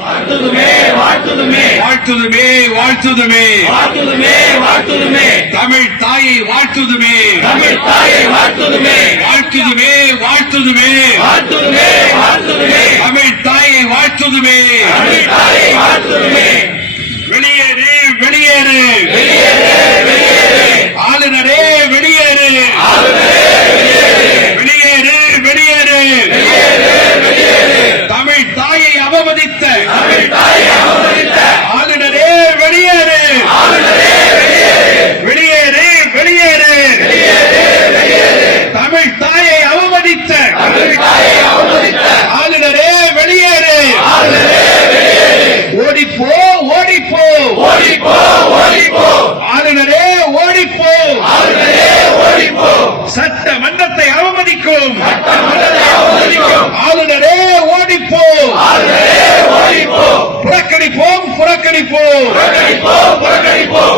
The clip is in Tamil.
வாழ்த்துதுமே வாழ்த்துதுமே. வாழ்த்துதுமே வாழ்த்துதுமே. வாழ்த்துதுமே வாழ்த்துதுமே. தமிழ் தாயை வாழ்த்துதுமே. தமிழ் தாயை வாழ்த்துதுமே. வாழ்த்துதுமே வாழ்த்துதுமே. வாழ்த்துதுமே வாழ்த்துதுமே. தமிழ் தாயை வாழ்த்துதுமே. தமிழ் தாயை வாழ்த்துதுமே. ஓடிப்போ ஆளுநரே ஓடிப்போ சட்டமன்றத்தை அவமதிக்கும். ஆளுநரே ஓடிப்போ ஆளுநரே ஓடிப்போ புறக்கணிப்போம் புறக்கணிப்போம். புறக்கணிப்போ புறக்கணிப்போ பாஜக